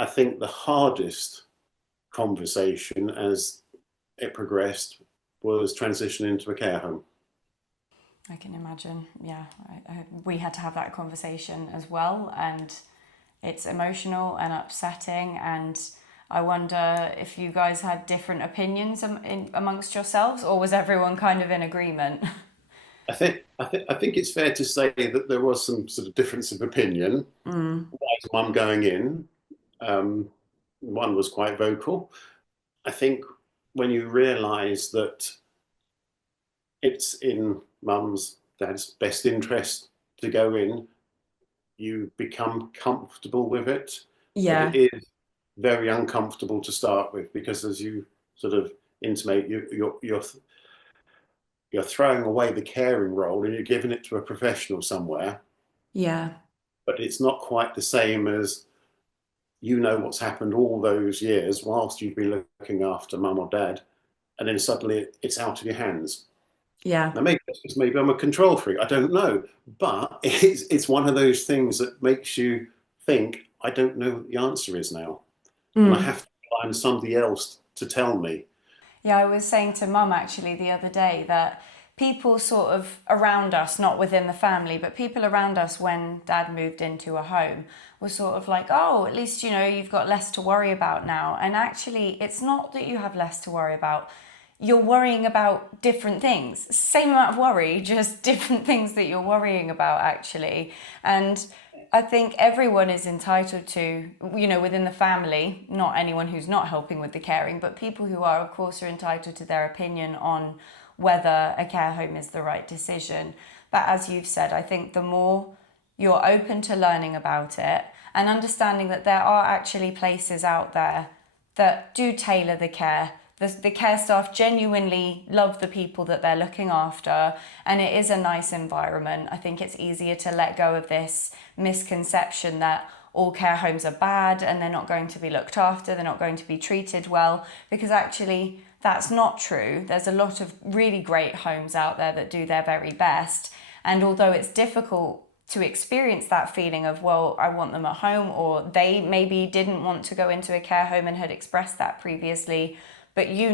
I think the hardest conversation as it progressed was transitioning into a care home. I can imagine. Yeah, we had to have that conversation as well, and it's emotional and upsetting. And I wonder if you guys had different opinions amongst yourselves, or was everyone kind of in agreement? I think it's fair to say that there was some sort of difference of opinion. Mm. Why is mum going in? Um, One was quite vocal. I think when you realise that it's in mum's, dad's best interest to go in, you become comfortable with it. But it Yeah, is very uncomfortable to start with because, as you sort of intimate, you're throwing away the caring role and you're giving it to a professional somewhere. yeah, But it's not quite the same as what's happened all those years whilst you've been looking after mum or dad, and then suddenly it's out of your hands. yeah. Now, maybe that's because maybe I'm a control freak. I don't know, but it's one of those things that makes you think, I don't know what the answer is now, and I Mm. have to find somebody else to tell me. Yeah, I was saying to mum actually the other day that people sort of around us, not within the family, but people around us when dad moved into a home were sort of like, oh, at least, you've got less to worry about now. And actually, it's not that you have less to worry about. You're worrying about different things. Same amount of worry, just different things that you're worrying about, actually. And I think everyone is entitled to, within the family, not anyone who's not helping with the caring, but people who are, of course, are entitled to their opinion on whether a care home is the right decision. But as you've said, I think the more you're open to learning about it and understanding that there are actually places out there that do tailor the care. The care staff genuinely love the people that they're looking after, and it is a nice environment. I think it's easier to let go of this misconception that all care homes are bad and they're not going to be looked after, they're not going to be treated well, because actually that's not true. There's a lot of really great homes out there that do their very best, and although it's difficult to experience that feeling of, well, I want them at home, or they maybe didn't want to go into a care home and had expressed that previously, but you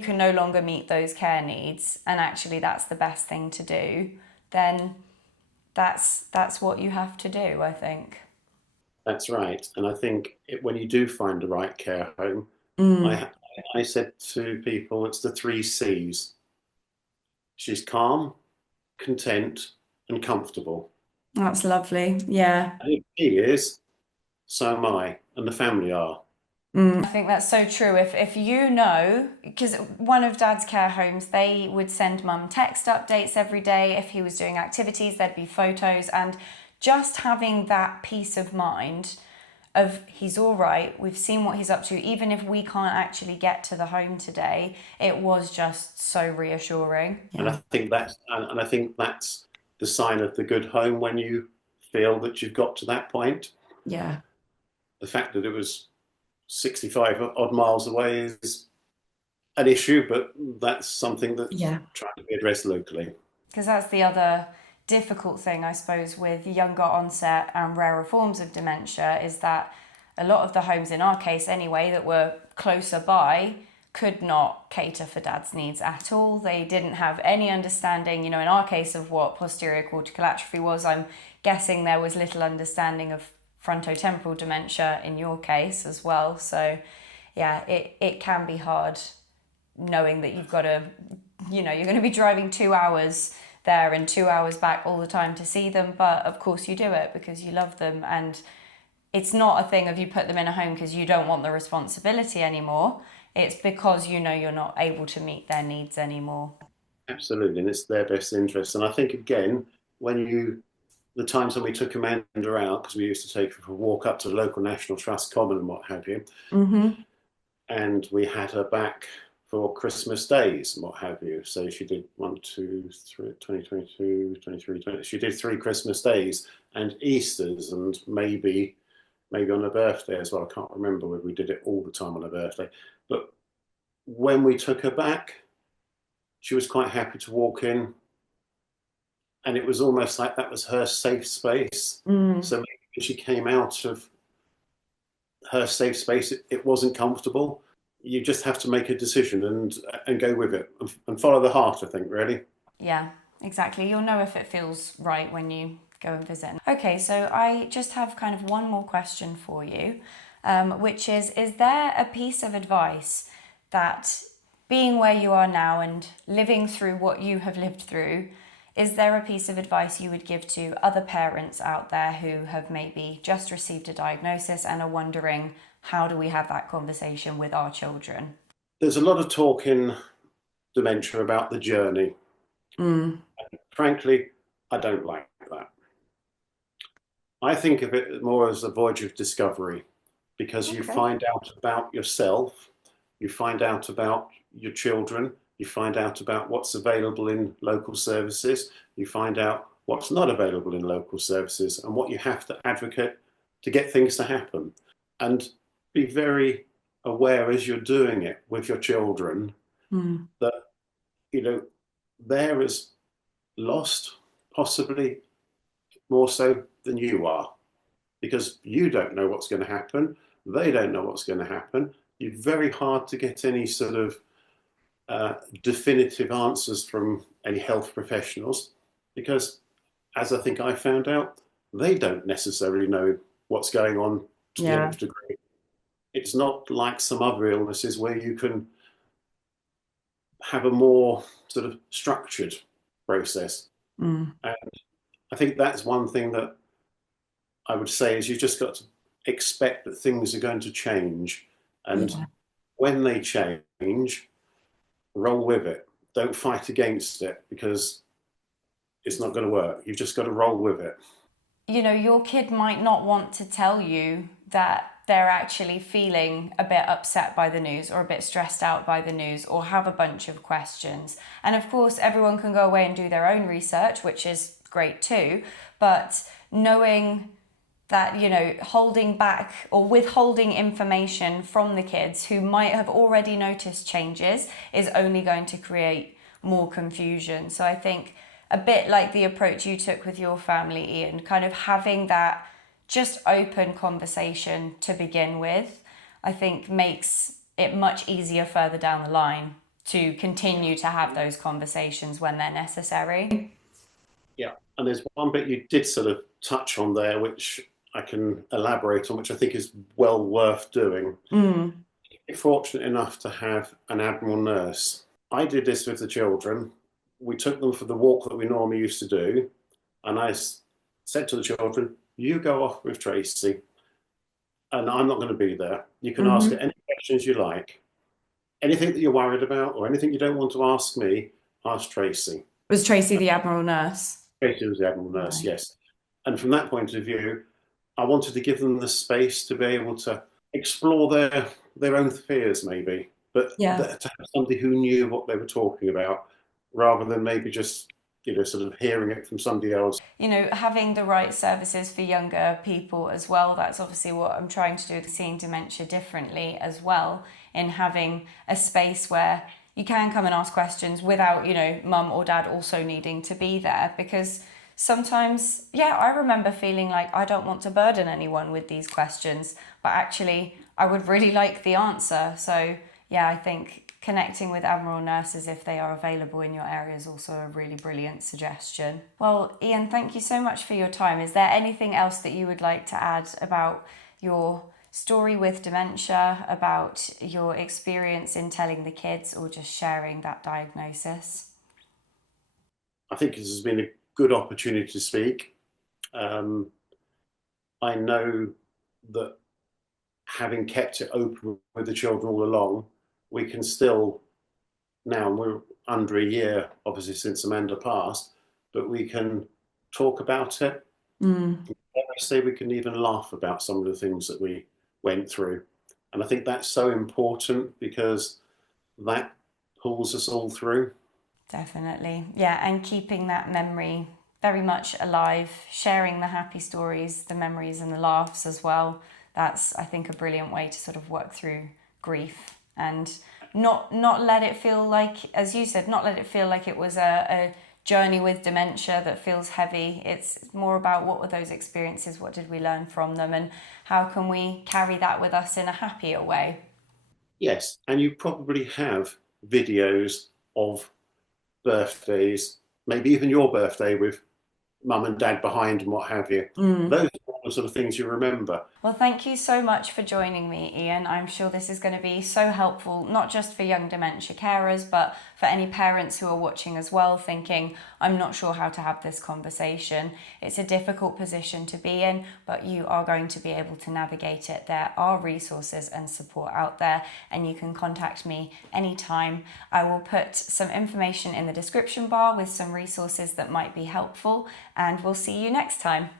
can no longer meet those care needs, and actually that's the best thing to do, then that's what you have to do, I think. That's right, and I think when you do find the right care home, Mm, I I said to people, it's the three C's. She's calm, content, and comfortable. that's lovely. Yeah. And if she is, so am I, and the family are. I think that's so true. If because one of Dad's care homes, they would send Mum text updates every day. If he was doing activities, there'd be photos, and just having that peace of mind of he's all right, we've seen what he's up to, even if we can't actually get to the home today, it was just so reassuring. And Yeah. I think that's the sign of the good home when you feel that you've got to that point. Yeah. The fact that it was 65 odd miles away is an issue, but that's something that's Yeah. trying to be addressed locally. Because that's the other difficult thing, I suppose, with younger onset and rarer forms of dementia is that a lot of the homes, in our case anyway, that were closer by could not cater for dad's needs at all. They didn't have any understanding, in our case, of what posterior cortical atrophy was. I'm guessing there was little understanding of frontotemporal dementia in your case as well. So, yeah, it can be hard knowing that you've got to, you're going to be driving 2 hours there and 2 hours back all the time to see them. But of course, you do it because you love them. And it's not a thing of you put them in a home because you don't want the responsibility anymore. It's because you're not able to meet their needs anymore. Absolutely, and it's their best interest. And I think again, the times when we took Amanda out, because we used to take her for a walk up to the local National Trust Common and what have you, Mm-hmm. and we had her back for Christmas days and what have you. So she did 1, 2, 3, 2022, 23, 20. She did 3 Christmas days and Easters and maybe on her birthday as well. I can't remember whether we did it all the time on her birthday. But when we took her back, she was quite happy to walk in, and it was almost like that was her safe space. Mm. So maybe she came out of her safe space. It wasn't comfortable. You just have to make a decision and go with it and follow the heart, I think, really. Yeah, exactly. You'll know if it feels right when you go and visit. Okay, so I just have kind of one more question for you, which is there a piece of advice that, being where you are now and living through what you have lived through, is there a piece of advice you would give to other parents out there who have maybe just received a diagnosis and are wondering, how do we have that conversation with our children? There's a lot of talk in dementia about the journey. Frankly, I don't like that. I think of it more as a voyage of discovery, because you find out about yourself, you find out about your children, you find out about what's available in local services, you find out what's not available in local services, and what you have to advocate to get things to happen. And be very aware as you're doing it with your children that, they're as lost, possibly more so than you are, because you don't know what's going to happen. They don't know what's going to happen. It's very hard to get any sort of definitive answers from any health professionals, because, as I think I found out, they don't necessarily know what's going on to the nth degree. It's not like some other illnesses where you can have a more sort of structured process. And I think that's one thing that I would say is you just got to expect that things are going to change. And when they change, roll with it. Don't fight against it, because it's not going to work. You've just got to roll with it. Your kid might not want to tell you that they're actually feeling a bit upset by the news or a bit stressed out by the news or have a bunch of questions. And of course, everyone can go away and do their own research, which is great too. But knowing that, holding back or withholding information from the kids who might have already noticed changes is only going to create more confusion. So I think a bit like the approach you took with your family, Ian, kind of having that just open conversation to begin with, I think makes it much easier further down the line to continue to have those conversations when they're necessary. Yeah, and there's one bit you did sort of touch on there, which I can elaborate on, which I think is well worth doing. You're fortunate enough to have an Admiral nurse. I did this with the children. We took them for the walk that we normally used to do, and I said to the children, you go off with Tracy, and I'm not going to be there. You can ask her any questions you like. Anything that you're worried about or anything you don't want to ask me, ask Tracy. Was Tracy the Admiral nurse? Tracy was the Admiral nurse, yes. And from that point of view, I wanted to give them the space to be able to explore their own fears, maybe, but to have somebody who knew what they were talking about, rather than maybe just sort of hearing it from somebody else. Having the right services for younger people as well, that's obviously what I'm trying to do with Seeing Dementia Differently as well, in having a space where you can come and ask questions without, mum or dad also needing to be there, because sometimes, I remember feeling like I don't want to burden anyone with these questions, but actually I would really like the answer. So I think connecting with Admiral nurses, if they are available in your area, is also a really brilliant suggestion. Well, Ian, thank you so much for your time. Is there anything else that you would like to add about your story with dementia, about your experience in telling the kids, or just sharing that diagnosis? I think this has been a good opportunity to speak. I know that having kept it open with the children all along, we can still, now we're under a year, obviously, since Amanda passed, but we can talk about it. I say we can even laugh about some of the things that we went through. And I think that's so important, because that pulls us all through. Definitely. And keeping that memory very much alive, sharing the happy stories, the memories and the laughs as well. That's, I think, a brilliant way to sort of work through grief, and not let it feel like, as you said, not let it feel like it was a journey with dementia that feels heavy. It's more about what were those experiences, what did we learn from them, and how can we carry that with us in a happier way. Yes, and you probably have videos of birthdays, maybe even your birthday with mum and dad behind and what have you. Those are all the sort of things you remember. Well, thank you so much for joining me, Ian. I'm sure this is going to be so helpful, not just for young dementia carers, but for any parents who are watching as well, thinking, I'm not sure how to have this conversation. It's a difficult position to be in, but you are going to be able to navigate it. There are resources and support out there, and you can contact me anytime. I will put some information in the description bar with some resources that might be helpful, and we'll see you next time.